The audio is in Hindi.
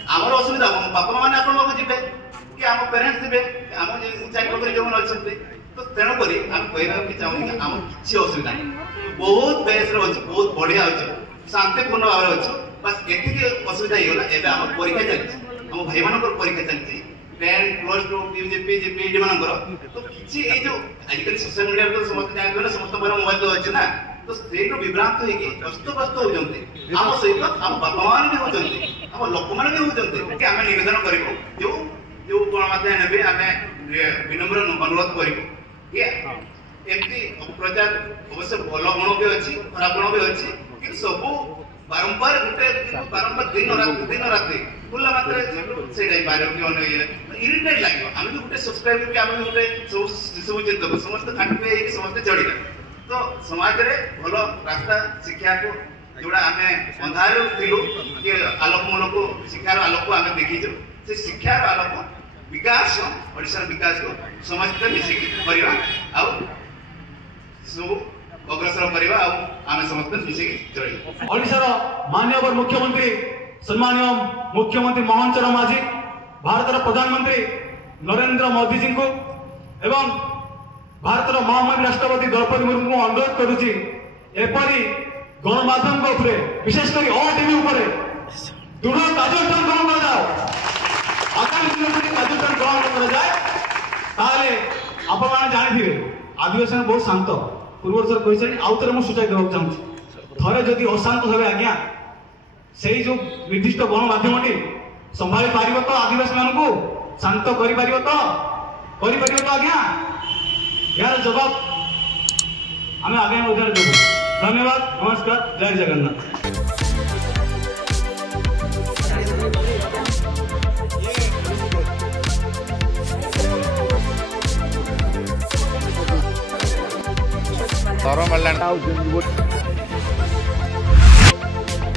आमर असुविधा बापा मैंने आपण बाबू जीवे कि आम पेरेंट्स जीवे आम चाकरी जो अच्छा तो तेणुक आम कहना चाहूँ कि आम किसी असुविधा नहीं बहुत बेस बहुत बढ़िया अच्छे शांतिपूर्ण भाव अच्छे बस ये असुविधा होगा एवं आम परीक्षा चलती आम भाई मान परीक्षा चलती 10 प्लस 2 पीजी पीएचडी मानकर तो किसी ये जो आजिकल सोशल मीडिया तो समस्त जानते समस्त मोबाइल तो अच्छे ना तो से विभ्रांत होगी अस्तव्यस्त होती आम सहित आम बापा मान भी होती आम लोक मैंने भी होती कि आम निवेदन करूँ जो जो गणमाध्यम ने आम विनम्र अनुरोध करूँ कि एमती अपप्रचार अवश्य भल गुण भी अच्छी खराब गुण भी अच्छी कि सब बारंबार दिन राति खुला मात्रा से इरिटेट लगे आम भी गोटे सब्सक्राइब कि आम भी गोटे सब चिंतक समस्त खाटी समस्त जड़ित तो समाज रे भल रास्ता शिक्षा को जोड़ा आम अंधार थिलु कि आलोकमूलक शिक्षार आलोक आम देखीचु से शिक्षार आलोक विकास ओडिशार विकास को समस्त मिसिक करवा आ सब अग्रसर करवा आम समस्त मिसिक जड़ी ओडिशार माननीय मुख्यमंत्री सम्मानीय मुख्यमंत्री मोहन चरण माझी भारतर प्रधानमंत्री नरेंद्र मोदी जी को एवं भारतर महामहिम राष्ट्रपति द्रौपदी मुर्मू को अनुरोध करुच्ची एपरी गणमाध्यम विशेषकर ओटीवी दृढ़ कार्यानुष्ठान ग्रहण कर जाओ आगामी दिन में कार्यानुष्ठान ग्रहण कर जाए आपण जानी आदिवासी बहुत शांत पूर्वर कही आउ थे मुझे सूचाई देवाक चाहूँगी थे जदि अशांत हे आज्ञा से जो निर्दिष्ट गणमाध्यम संभाली पार तो आदिवासी मानक शांत कर आज्ञा यार जवाब हमें आगामी उद्यान देव। धन्यवाद, नमस्कार, जय जगन्नाथ। Toro Malan